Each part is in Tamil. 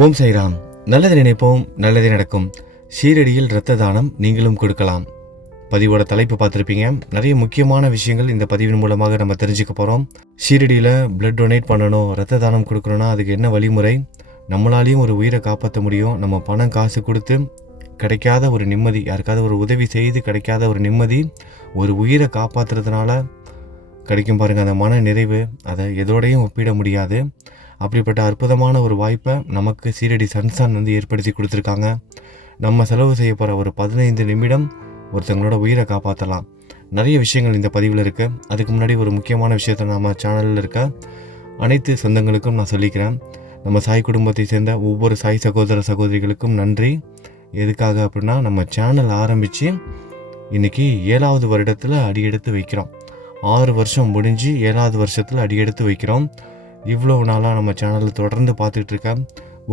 ஓம் சாய்ராம். நல்லது நினைப்போம், நல்லது நடக்கும். ஷீரடியில் இரத்த தானம் நீங்களும் கொடுக்கலாம். பதிவோட தலைப்பு பார்த்துருப்பீங்க. நிறைய முக்கியமான விஷயங்கள் இந்த பதிவின் மூலமாக நம்ம தெரிஞ்சுக்க போகிறோம். ஷீரடியில் பிளட் டொனேட் பண்ணணும், இரத்த தானம் கொடுக்கணும்னா அதுக்கு என்ன வழிமுறை, நம்மளாலையும் ஒரு உயிரை காப்பாற்ற முடியும். நம்ம பணம் காசு கொடுத்து கிடைக்காத ஒரு நிம்மதி, யாருக்காவது ஒரு உதவி செய்து கிடைக்காத ஒரு நிம்மதி, ஒரு உயிரை காப்பாற்றுறதுனால கிடைக்கும் பாருங்கள் அந்த மன நிறைவு, அதை எதோடையும் ஒப்பிட முடியாது. அப்படிப்பட்ட அற்புதமான ஒரு வாய்ப்பை நமக்கு ஷீரடி சன்சான் ஏற்படுத்தி கொடுத்துருக்காங்க. நம்ம செலவு செய்ய போகிற ஒரு 15 நிமிடம் ஒருத்தங்களோட உயிரை காப்பாற்றலாம். நிறைய விஷயங்கள் இந்த பதிவில் இருக்குது. அதுக்கு முன்னாடி ஒரு முக்கியமான விஷயத்தை நம்ம சேனலில் இருக்க அனைத்து சொந்தங்களுக்கும் நான் சொல்லிக்கிறேன். நம்ம சாய் குடும்பத்தை சேர்ந்த ஒவ்வொரு சாய் சகோதர சகோதரிகளுக்கும் நன்றி. எதுக்காக அப்படின்னா, நம்ம சேனல் ஆரம்பித்து இன்றைக்கி 7வது வருடத்தில் அடியெடுத்து வைக்கிறோம். 6 வருஷம் முடிஞ்சு 7வது வருஷத்தில் அடியெடுத்து வைக்கிறோம். இவ்வளோ நாளாக நம்ம சேனலில் தொடர்ந்து பார்த்துட்ருக்க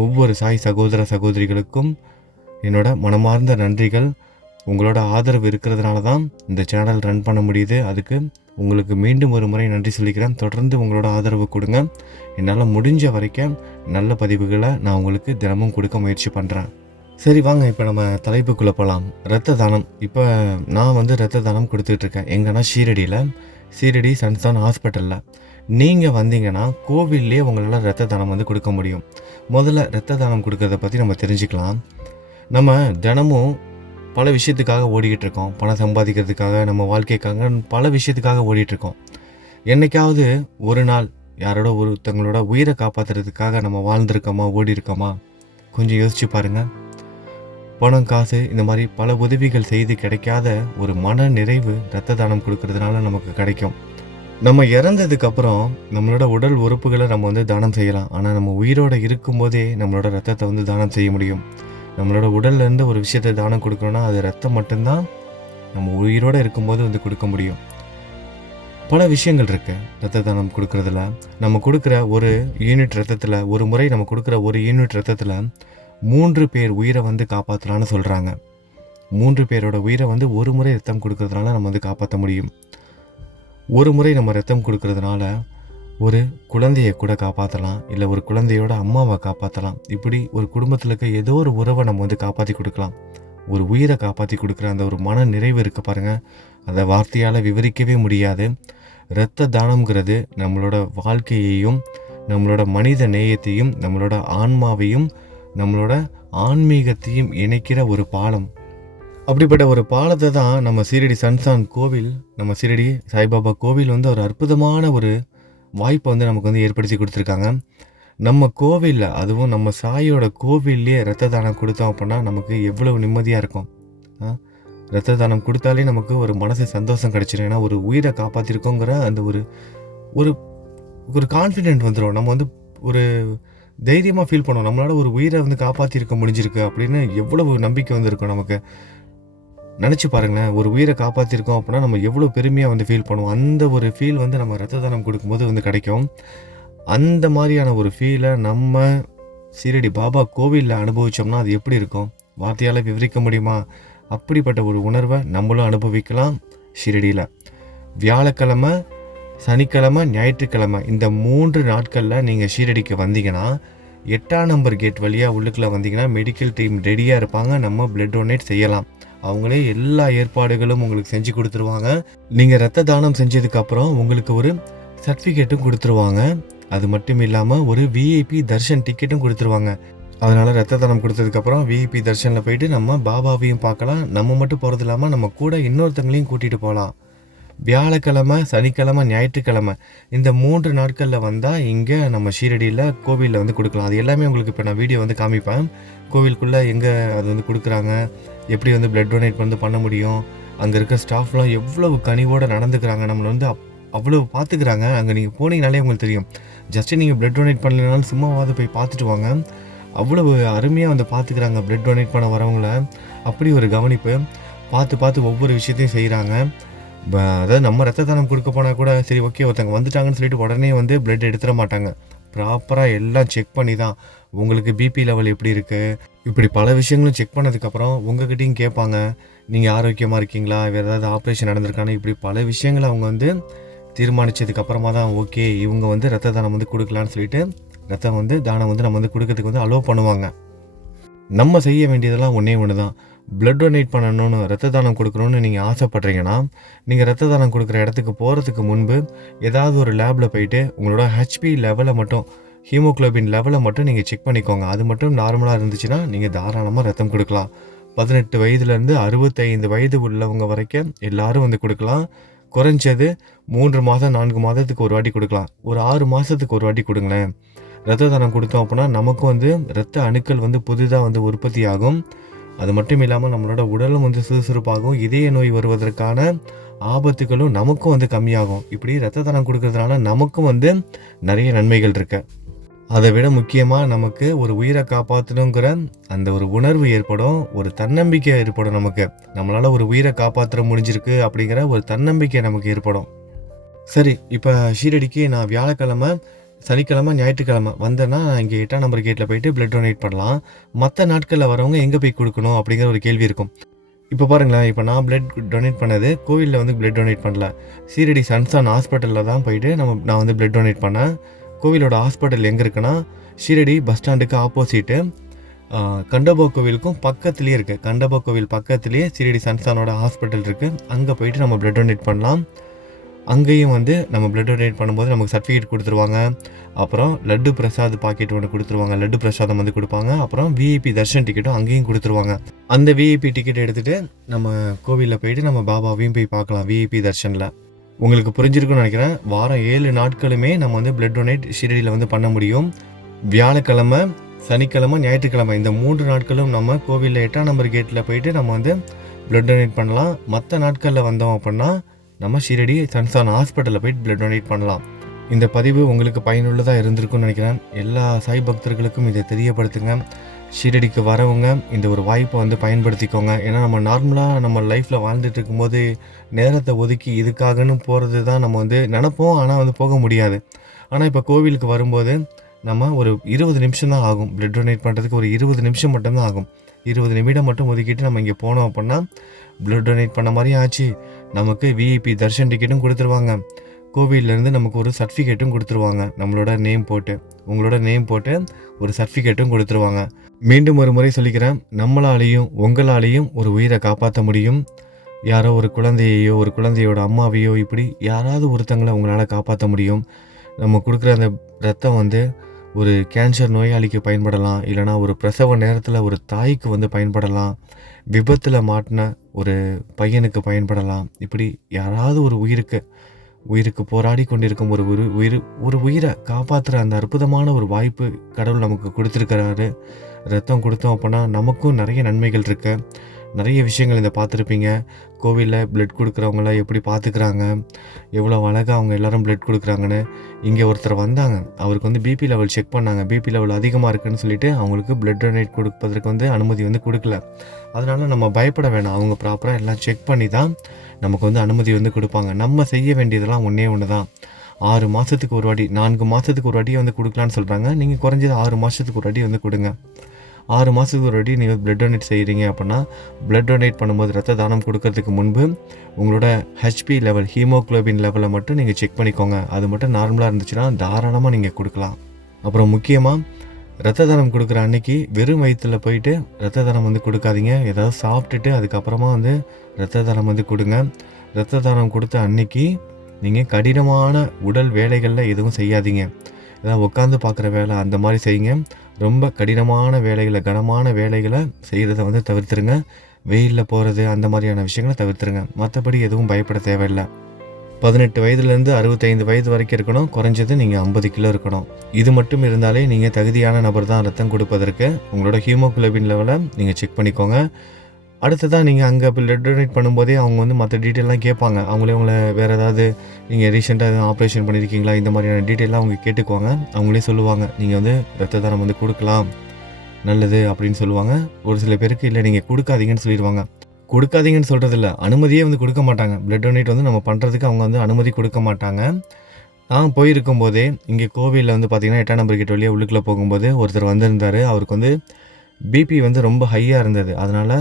ஒவ்வொரு சாய் சகோதர சகோதரிகளுக்கும் என்னோட மனமார்ந்த நன்றிகள். உங்களோட ஆதரவு இருக்கிறதுனால தான் இந்த சேனல் ரன் பண்ண முடியுது. அதுக்கு உங்களுக்கு மீண்டும் ஒரு முறை நன்றி சொல்லிக்கிறேன். தொடர்ந்து உங்களோட ஆதரவு கொடுங்க. என்னால் முடிஞ்ச வரைக்கும் நல்ல பதிவுகளை நான் உங்களுக்கு தினமும் கொடுக்க முயற்சி பண்ணுறேன். சரி வாங்க, இப்போ நம்ம தலைப்புக்குள்ளே போகலாம். இரத்த தானம். இப்போ நான் இரத்த தானம் கொடுத்துட்ருக்கேன். எங்கன்னா ஷீரடி சன்சான் ஹாஸ்பிட்டலில். நீங்கள் வந்தீங்கன்னா கோவில்லே உங்களால் இரத்த தானம் கொடுக்க முடியும். முதல்ல இரத்த தானம் கொடுக்கறத பற்றி நம்ம தெரிஞ்சுக்கலாம். நம்ம தினமும் பல விஷயத்துக்காக ஓடிக்கிட்டு இருக்கோம். பணம் சம்பாதிக்கிறதுக்காக, நம்ம வாழ்க்கைக்காக பல விஷயத்துக்காக ஓடிட்டுருக்கோம். என்றைக்காவது ஒரு நாள் யாரோட ஒருத்தங்களோட உயிரை காப்பாற்றுறதுக்காக நம்ம வாழ்ந்துருக்கோமா, ஓடி இருக்கோமா? கொஞ்சம் யோசிச்சு பாருங்கள். பணம், காசு, இந்த மாதிரி பல உதவிகள் செய்து கிடைக்காத ஒரு மன நிறைவு இரத்த தானம் கொடுக்கறதுனால நமக்கு கிடைக்கும். நம்ம இறந்ததுக்கப்புறம் நம்மளோட உடல் உறுப்புகளை நம்ம தானம் செய்யலாம். ஆனால் நம்ம உயிரோடு இருக்கும்போதே நம்மளோட ரத்தத்தை தானம் செய்ய முடியும். நம்மளோட உடல்லேருந்து ஒரு விஷயத்தை தானம் கொடுக்கணும்னா அது ரத்தம் மட்டும்தான் நம்ம உயிரோடு இருக்கும்போது கொடுக்க முடியும். பல விஷயங்கள் இருக்குது இரத்த தானம் கொடுக்குறதுல. நம்ம கொடுக்குற ஒரு யூனிட் ரத்தத்தில், ஒரு முறை நம்ம கொடுக்குற ஒரு யூனிட் ரத்தத்தில் 3 பேர் உயிரை காப்பாற்றலான்னு சொல்கிறாங்க. 3 பேரோட உயிரை ஒரு முறை ரத்தம் கொடுக்கறதுனால நம்ம காப்பாற்ற முடியும். ஒரு முறை நம்ம ரத்தம் கொடுக்கறதுனால ஒரு குழந்தையை கூட காப்பாற்றலாம், இல்லை ஒரு குழந்தையோட அம்மாவை காப்பாற்றலாம். இப்படி ஒரு குடும்பத்தில் இருக்க ஏதோ ஒரு உறவை நம்ம காப்பாற்றி கொடுக்கலாம். ஒரு உயிரை காப்பாற்றி கொடுக்குற அந்த ஒரு மன நிறைவு இருக்குது பாருங்கள், அதை வார்த்தையால் விவரிக்கவே முடியாது. இரத்த தானம்ங்கிறது நம்மளோட வாழ்க்கையையும், நம்மளோட மனித நேயத்தையும், நம்மளோட ஆன்மாவையும், நம்மளோட ஆன்மீகத்தையும் இணைக்கிற ஒரு பாலம். அப்படிப்பட்ட ஒரு பாலத்தை தான் நம்ம ஷீரடி சன்சான் கோவில், நம்ம ஷீரடி சாய்பாபா கோவில் ஒரு அற்புதமான ஒரு வாய்ப்பை நமக்கு ஏற்படுத்தி கொடுத்துருக்காங்க. நம்ம கோவிலில், அதுவும் நம்ம சாயோட கோவில்லையே இரத்த தானம் கொடுத்தோம் அப்படின்னா நமக்கு எவ்வளவு நிம்மதியாக இருக்கும். இரத்த தானம் கொடுத்தாலே நமக்கு ஒரு மனசு சந்தோஷம் கிடச்சிடும். ஏன்னா ஒரு உயிரை காப்பாற்றிருக்கோங்கிற அந்த ஒரு ஒரு ஒரு கான்ஃபிடென்ட் வந்துடும். நம்ம ஒரு தைரியமாக ஃபீல் பண்ணுவோம். நம்மளால் ஒரு உயிரை காப்பாற்றிருக்க முடிஞ்சிருக்கு அப்படின்னு எவ்வளவு நம்பிக்கை வந்திருக்கும் நமக்கு. நினச்சி பாருங்களேன், ஒரு உயிரை காப்பாற்றிருக்கோம் அப்படின்னா நம்ம எவ்வளோ பெருமையாக ஃபீல் பண்ணுவோம். அந்த ஒரு ஃபீல் நம்ம இரத்த தானம் கொடுக்கும்போது கிடைக்கும். அந்த மாதிரியான ஒரு ஃபீலை நம்ம ஷீரடி பாபா கோவிலில் அனுபவித்தோம்னா அது எப்படி இருக்கும்? வார்த்தையால் விவரிக்க முடியுமா? அப்படிப்பட்ட ஒரு உணர்வை நம்மளும் அனுபவிக்கலாம் ஷீரடியில். வியாழக்கிழமை, சனிக்கிழமை, ஞாயிற்றுக்கிழமை இந்த 3 நாட்களில் நீங்கள் ஷீரடிக்கு வந்தீங்கன்னா 8ஆம் நம்பர் கேட் வழியாக உள்ளுக்குள்ளே வந்தீங்கன்னா மெடிக்கல் டீம் ரெடியாக இருப்பாங்க. நம்ம பிளட் டொனேட் செய்யலாம். அவங்களே எல்லா ஏற்பாடுகளும் உங்களுக்கு செஞ்சு கொடுத்துருவாங்க. நீங்கள் இரத்த தானம் செஞ்சதுக்கப்புறம் உங்களுக்கு ஒரு சர்டிஃபிகேட்டும் கொடுத்துருவாங்க. அது மட்டும் இல்லாமல் ஒரு விஐபி தர்ஷன் டிக்கெட்டும் கொடுத்துருவாங்க. அதனால் இரத்த தானம் கொடுத்ததுக்கப்புறம் விஐபி தர்ஷனில் போயிட்டு நம்ம பாபாவையும் பார்க்கலாம். நம்ம மட்டும் போகிறது இல்லாமல் நம்ம கூட இன்னொருத்தங்களையும் கூட்டிகிட்டு போகலாம். வியாழக்கிழமை, சனிக்கிழமை, ஞாயிற்றுக்கிழமை இந்த 3 நாட்களில் வந்தால் இங்கே நம்ம ஷீரடியில் கோவிலில் கொடுக்கலாம். அது எல்லாமே உங்களுக்கு இப்போ நான் வீடியோ காமிப்பேன். கோவிலுக்குள்ளே எங்கே அது கொடுக்குறாங்க, எப்படி பிளட் டொனேட் பண்ண முடியும், அங்கே இருக்க ஸ்டாஃப்லாம் எவ்வளவு கனிவோடு நடந்துக்கிறாங்க, நம்மளை அவ்வளோ பார்த்துக்கிறாங்க. அங்கே நீங்கள் போனீங்கனாலே உங்களுக்கு தெரியும். ஜஸ்ட்டு நீங்கள் பிளட் டொனேட் பண்ணலனாலும் சும்மாவாது போய் பார்த்துட்டு வாங்க. அவ்வளவு அருமையாக பார்த்துக்கிறாங்க பிளட் டொனேட் பண்ண வரவங்கள. அப்படி ஒரு கவனிப்பு, பார்த்து ஒவ்வொரு விஷயத்தையும் செய்கிறாங்க. அதாவது நம்ம ரத்த தானம் கொடுக்க போனால் கூட சரி ஓகே ஒருத்தங்க வந்துட்டாங்கன்னு சொல்லிட்டு உடனே பிளட் எடுத்துட மாட்டாங்க. ப்ராப்பராக எல்லாம் செக் பண்ணி தான் உங்களுக்கு பிபி லெவல் எப்படி இருக்குது, இப்படி பல விஷயங்களும் செக் பண்ணதுக்கப்புறம் உங்ககிட்டையும் கேட்பாங்க, நீங்கள் ஆரோக்கியமாக இருக்கீங்களா, வேறு ஏதாவது ஆப்ரேஷன் நடந்திருக்கானு, இப்படி பல விஷயங்களை அவங்க தீர்மானித்ததுக்கப்புறமா தான் ஓகே இவங்க ரத்த தானம் கொடுக்கலான்னு சொல்லிட்டு ரத்தம் வந்து தானம் வந்து நம்ம வந்து கொடுக்கறதுக்கு வந்து அலோவ் பண்ணுவாங்க. நம்ம செய்ய வேண்டியதெல்லாம் ஒன்றே ஒன்று தான். பிளட் டொனேட் பண்ணணும்னு, ரத்த தானம் கொடுக்கணும்னு நீங்கள் ஆசைப்பட்றீங்கன்னா, நீங்கள் ரத்த தானம் கொடுக்குற இடத்துக்கு போகிறதுக்கு முன்பு ஏதாவது ஒரு லேபில் போயிட்டு உங்களோட ஹெச்பி லெவலை மட்டும், ஹீமோகுளோபின் லெவலை மட்டும் நீங்கள் செக் பண்ணிக்கோங்க. அது மட்டும் நார்மலாக இருந்துச்சுன்னா நீங்கள் தாராளமாக ரத்தம் கொடுக்கலாம். 18 வயதுலேருந்து 65 வயது உள்ளவங்க வரைக்கும் எல்லாரும் வந்து கொடுக்கலாம். குறைஞ்சது 3 மாதம் 4 மாதத்துக்கு ஒரு வாட்டி கொடுக்கலாம். ஒரு 6 மாதத்துக்கு ஒரு வாட்டி கொடுங்களேன். ரத்த தானம் கொடுத்தோம் அப்படின்னா நமக்கும் வந்து இரத்த அணுக்கள் வந்து புதிதாக வந்து உற்பத்தி ஆகும். அது மட்டும் இல்லாமல் நம்மளோட உடலும் வந்து சுறுசுறுப்பாகும். இதய நோய் வருவதற்கான ஆபத்துகளும் நமக்கும் வந்து கம்மியாகும். இப்படி ரத்த தானம் கொடுக்கறதுனால நமக்கும் வந்து நிறைய நன்மைகள் இருக்கு. அதை விட முக்கியமாக நமக்கு ஒரு உயிரை காப்பாற்றணுங்கிற அந்த ஒரு உணர்வு ஏற்படும், ஒரு தன்னம்பிக்கை ஏற்படும். நமக்கு நம்மளால் ஒரு உயிரை காப்பாற்ற முடிஞ்சிருக்கு அப்படிங்கிற ஒரு தன்னம்பிக்கை நமக்கு ஏற்படும். சரி, இப்போ ஷீரடிக்கு நான் வியாழக்கிழமை, சனிக்கிழமை, ஞாயிற்றுக்கிழமை வந்தேன்னா இங்கே 8ஆம் நம்பர் கேட்டில் போயிட்டு பிளட் டொனேட் பண்ணலாம். மற்ற நாட்களில் வரவங்க எங்கே போய் கொடுக்கணும் அப்படிங்கிற ஒரு கேள்வி இருக்கும். இப்போ பாருங்களேன், இப்போ நான் பிளட் டொனேட் பண்ணது கோவிலில் வந்து பிளட் டொனேட் பண்ணல. ஷீரடி சன்சான் ஹாஸ்பிட்டலில் தான் போயிட்டு நான் வந்து பிளட் டொனேட் பண்ணேன். கோவிலோட ஹாஸ்பிட்டல் எங்கே இருக்குன்னா, ஷீரடி பஸ் ஸ்டாண்டுக்கு ஆப்போசிட்டு கண்டபோ கோவிலுக்கும் பக்கத்துலேயே இருக்குது. கண்டபோ கோவில் பக்கத்துலேயே ஷீரடி சன்சானோட ஹாஸ்பிட்டல் இருக்குது. அங்கே போயிட்டு நம்ம பிளட் டொனேட் பண்ணலாம். அங்கேயும் வந்து நம்ம பிளட் டொனேட் பண்ணும்போது நமக்கு சர்டிஃபிகேட் கொடுத்துருவாங்க. அப்புறம் லட்டு பிரசாத் பாக்கெட் ஒன்று கொடுத்துருவாங்க, லட்டு பிரசாதம் வந்து கொடுப்பாங்க. அப்புறம் விஐபி தர்ஷன் டிக்கெட்டும் அங்கேயும் கொடுத்துருவாங்க. அந்த விஐபி டிக்கெட் எடுத்துகிட்டு நம்ம கோவிலில் போயிட்டு நம்ம பாபாவையும் போய் பார்க்கலாம் விஐபி தர்ஷனில். உங்களுக்கு புரிஞ்சிருக்குன்னு நினைக்கிறேன். வாரம் 7 நாட்களுமே நம்ம வந்து பிளட் டொனேட் ஷீரடியில் வந்து பண்ண முடியும். வியாழக்கிழமை, சனிக்கிழமை, ஞாயிற்றுக்கிழமை இந்த 3 நாட்களும் நம்ம கோவிலில் 8ஆம் நம்பர் கேட்டில் போயிட்டு நம்ம வந்து பிளட் டொனேட் பண்ணலாம். மற்ற நாட்களில் வந்தோம் அப்படின்னா நம்ம ஷீரடி சன்சான் ஹாஸ்பிட்டலில் போயிட்டு பிளட் டொனேட் பண்ணலாம். இந்த பதிவு உங்களுக்கு பயனுள்ளதாக இருந்திருக்கும்னு நினைக்கிறேன். எல்லா சாய் பக்தர்களுக்கும் இதை தெரியப்படுத்துங்க. ஷீரடிக்கு வரவங்க இந்த ஒரு வாய்ப்பை வந்து பயன்படுத்திக்கோங்க. ஏன்னா நம்ம நார்மலாக நம்ம லைஃப்பில் வாழ்ந்துட்டு இருக்கும்போது நேரத்தை ஒதுக்கி இதுக்காகன்னு போகிறது தான் நம்ம வந்து நினப்போம், ஆனால் வந்து போக முடியாது. ஆனால் இப்போ கோவிலுக்கு வரும்போது நம்ம ஒரு 20 நிமிஷம் தான் ஆகும். பிளட் டொனேட் பண்ணுறதுக்கு ஒரு 20 நிமிஷம் மட்டும்தான் ஆகும். 20 நிமிடம் மட்டும் ஒதுக்கிட்டு நம்ம இங்கே போனோம் அப்படின்னா பிளட் டொனேட் பண்ண மாதிரியும் ஆச்சு. நமக்கு விஐபி தர்ஷன் டிக்கெட்டும் கொடுத்துருவாங்க. கோவிலேருந்து நமக்கு ஒரு சர்டிஃபிகேட்டும் கொடுத்துருவாங்க. நம்மளோட நேம் போட்டு, உங்களோட நேம் போட்டு ஒரு சர்டிஃபிகேட்டும் கொடுத்துருவாங்க. மீண்டும் ஒரு முறை சொல்லிக்கிறேன், நம்மளாலேயும் உங்களாலேயும் ஒரு உயிரை காப்பாற்ற முடியும். யாரோ ஒரு குழந்தையையோ ஒரு குழந்தையோட அம்மாவையோ இப்படி யாராவது ஒருத்தங்களை உங்களால் காப்பாற்ற முடியும். நம்ம கொடுக்குற அந்த ரத்தம் வந்து ஒரு கேன்சர் நோயாளிக்கு பயன்படலாம், இல்லைனா ஒரு பிரசவ நேரத்தில் ஒரு தாய்க்கு வந்து பயன்படலாம், விபத்தில் மாட்டின ஒரு பையனுக்கு பயன்படலாம். இப்படி யாராவது ஒரு உயிருக்கு போராடி கொண்டிருக்கும் ஒரு உயிரை காப்பாற்றுற அந்த அற்புதமான ஒரு வாய்ப்பு கடவுள் நமக்கு கொடுத்துருக்கிறாரு. ரத்தம் கொடுத்தோம் அப்படின்னா நமக்கும் நிறைய நன்மைகள் இருக்கு. நிறைய விஷயங்கள் இதை பார்த்துருப்பீங்க. கோவிலில் பிளட் கொடுக்குறவங்கள எப்படி பார்த்துக்கிறாங்க, எவ்வளோ அழகாக அவங்க எல்லோரும் பிளட் கொடுக்குறாங்கன்னு. இங்கே ஒருத்தர் வந்தாங்க, அவருக்கு வந்து பிபி லெவல் செக் பண்ணாங்க. பிபி லெவல் அதிகமாக இருக்குதுன்னு சொல்லிட்டு அவங்களுக்கு பிளட் டொனேட் கொடுப்பதற்கு வந்து அனுமதி வந்து கொடுக்கல. அதனால் நம்ம பயப்பட வேணாம். அவங்க ப்ராப்பராக எல்லாம் செக் பண்ணி தான் நமக்கு வந்து அனுமதி வந்து கொடுப்பாங்க. நம்ம செய்ய வேண்டியதெல்லாம் ஒன்றே ஒன்று தான். 6 மாதத்துக்கு ஒரு வாட்டி, 4 மாதத்துக்கு ஒரு வாட்டி வந்து கொடுக்கலான்னு சொல்கிறாங்க. நீங்கள் குறைஞ்சது 6 மாதத்துக்கு ஒரு வாட்டி வந்து கொடுங்க. 6 மாதத்துக்கு ஒரு வாட்டி நீங்கள் பிளட் டொனேட் செய்கிறீங்க அப்படின்னா, பிளட் டொனேட் பண்ணும்போது ரத்த தானம் கொடுக்கறதுக்கு முன்பு உங்களோட ஹெச்பி லெவல், ஹீமோகுளோபின் லெவலை மட்டும் நீங்கள் செக் பண்ணிக்கோங்க. அது மட்டும் நார்மலாக இருந்துச்சுன்னா தாராளமாக நீங்கள் கொடுக்கலாம். அப்புறம் முக்கியமாக ரத்த தானம் கொடுக்குற அன்னைக்கு வெறும் வயிற்றில் போயிட்டு ரத்த தானம் வந்து கொடுக்காதீங்க. ஏதாவது சாப்பிட்டுட்டு அதுக்கப்புறமா வந்து ரத்த தானம் வந்து கொடுங்க. ரத்த தானம் கொடுத்த அன்னைக்கு நீங்கள் கடினமான உடல் வேலைகளில் எதுவும் செய்யாதீங்க. ஏதாவது உட்காந்து பார்க்குற வேலை அந்த மாதிரி செய்யுங்க. ரொம்ப கடினமான வேலைகளை, கனமான வேலைகளை செய்கிறத வந்து தவிர்த்துருங்க. வெயிலில் போகிறது அந்த மாதிரியான விஷயங்களை தவிர்த்துருங்க. மற்றபடி எதுவும் பயப்பட தேவையில்லை. 18 வயதுலேருந்து 65 வயது வரைக்கும் இருக்கணும். குறைஞ்சது நீங்கள் 50 கிலோ இருக்கணும். இது மட்டும் இருந்தாலே நீங்கள் தகுதியான நபர் தான் ரத்தம் கொடுப்பதற்கு. உங்களோட ஹீமோகுளோபின் லெவலை நீங்கள் செக் பண்ணிக்கோங்க. அடுத்ததாக நீங்கள் அங்கே பிளட் டொனேட் பண்ணும்போதே அவங்க வந்து மற்ற டீட்டெயிலாம் கேட்பாங்க. அவங்களே உங்களை வேறு ஏதாவது நீங்கள் ரீசெண்டாக எதுவும் ஆப்ரேஷன் பண்ணியிருக்கீங்களா, இந்த மாதிரியான டீட்டெயிலாம் அவங்க கேட்டுக்குவாங்க. அவங்களே சொல்லுவாங்க, நீங்கள் வந்து ரத்த தானம் வந்து கொடுக்கலாம், நல்லது அப்படின்னு சொல்லுவாங்க. ஒரு சில பேருக்கு இல்லை நீங்கள் கொடுக்காதீங்கன்னு சொல்லிடுவாங்க. கொடுக்காதீங்கன்னு சொல்கிறதில்ல, அனுமதியே வந்து கொடுக்க மாட்டாங்க. பிளட் டொனேட் வந்து நம்ம பண்ணுறதுக்கு அவங்க வந்து அனுமதி கொடுக்க மாட்டாங்க. நான் போயிருக்கும் போதே இங்கே கோவிலில் வந்து பார்த்திங்கன்னா 8ஆம் நம்பர் கேட் வழியாக உள்ளுக்குள்ளே போகும்போது ஒருத்தர் வந்திருந்தார். அவருக்கு வந்து பிபி வந்து ரொம்ப ஹையாக இருந்தது. அதனால்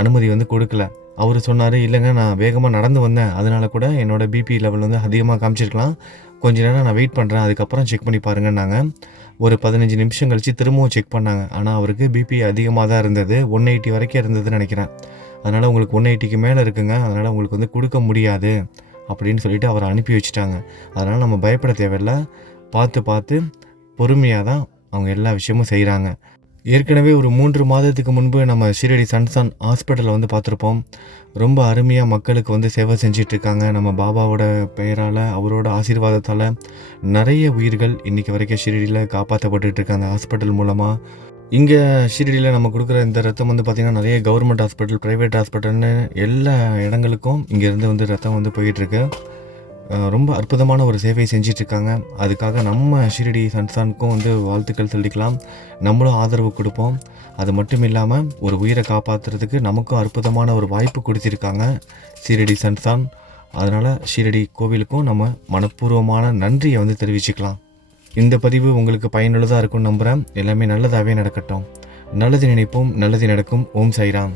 அனுமதி வந்து கொடுக்கல. அவர் சொன்னார், இல்லைங்க நான் வேகமாக நடந்து வந்தேன், அதனால கூட என்னோடய பிபி லெவல் வந்து அதிகமாக காமிச்சிருக்கலாம், கொஞ்ச நேரம் நான் வெயிட் பண்ணுறேன், அதுக்கப்புறம் செக் பண்ணி பாருங்கன்னாங்க. ஒரு 15 நிமிஷம் கழித்து திரும்பவும் செக் பண்ணாங்க. ஆனால் அவருக்கு பிபி அதிகமாக தான் இருந்தது. 180 வரைக்கும் இருந்ததுன்னு நினைக்கிறேன். அதனால் உங்களுக்கு 180க்கு மேலே இருக்குங்க, அதனால் உங்களுக்கு வந்து கொடுக்க முடியாது அப்படின்னு சொல்லிட்டு அவரை அனுப்பி வச்சுட்டாங்க. அதனால் நம்ம பயப்பட தேவையில்ல. பார்த்து பொறுமையாக தான் அவங்க எல்லா விஷயமும் செய்கிறாங்க. ஏற்கனவே ஒரு 3 மாதத்துக்கு முன்பு நம்ம ஷீரடி சன்சான் ஹாஸ்பிட்டலில் வந்து பார்த்துருப்போம். ரொம்ப அருமையாக மக்களுக்கு வந்து சேவை செஞ்சிட்ருக்காங்க. நம்ம பாபாவோட பெயரால், அவரோட ஆசீர்வாதத்தால் நிறைய உயிர்கள் இன்றைக்கி வரைக்கும் ஷீரடியில் காப்பாற்றப்பட்டுருக்காங்க ஹாஸ்பிட்டல் மூலமாக. இங்கே ஷீரடியில் நம்ம கொடுக்குற இந்த ரத்தம் வந்து பார்த்திங்கன்னா நிறைய கவர்மெண்ட் ஹாஸ்பிட்டல், ப்ரைவேட் ஹாஸ்பிட்டல்னு எல்லா இடங்களுக்கும் இங்கேருந்து வந்து ரத்தம் வந்து போயிட்டுருக்கு. ரொம்ப அற்புதமான ஒரு சேவை செஞ்சிட்ருக்காங்க. அதுக்காக நம்ம ஷீரடி சன்சானுக்கும் வந்து வாழ்த்துக்கள் சொல்லிக்கலாம். நம்மளும் ஆதரவு கொடுப்போம். அது மட்டும் இல்லாமல் ஒரு உயிரை காப்பாற்றுறதுக்கு நமக்கும் அற்புதமான ஒரு வாய்ப்பு கொடுத்திருக்காங்க ஷீரடி சன்சான். அதனால் ஷீரடி கோவிலுக்கும் நம்ம மனப்பூர்வமான நன்றியை வந்து தெரிவிச்சுக்கலாம். இந்த பதிவு உங்களுக்கு பயனுள்ளதாக இருக்கும்னு நம்புகிறேன். எல்லாமே நல்லதாகவே நடக்கட்டும். நல்லது நினைப்போம், நல்லது நடக்கும். ஓம் சாய்ராம்.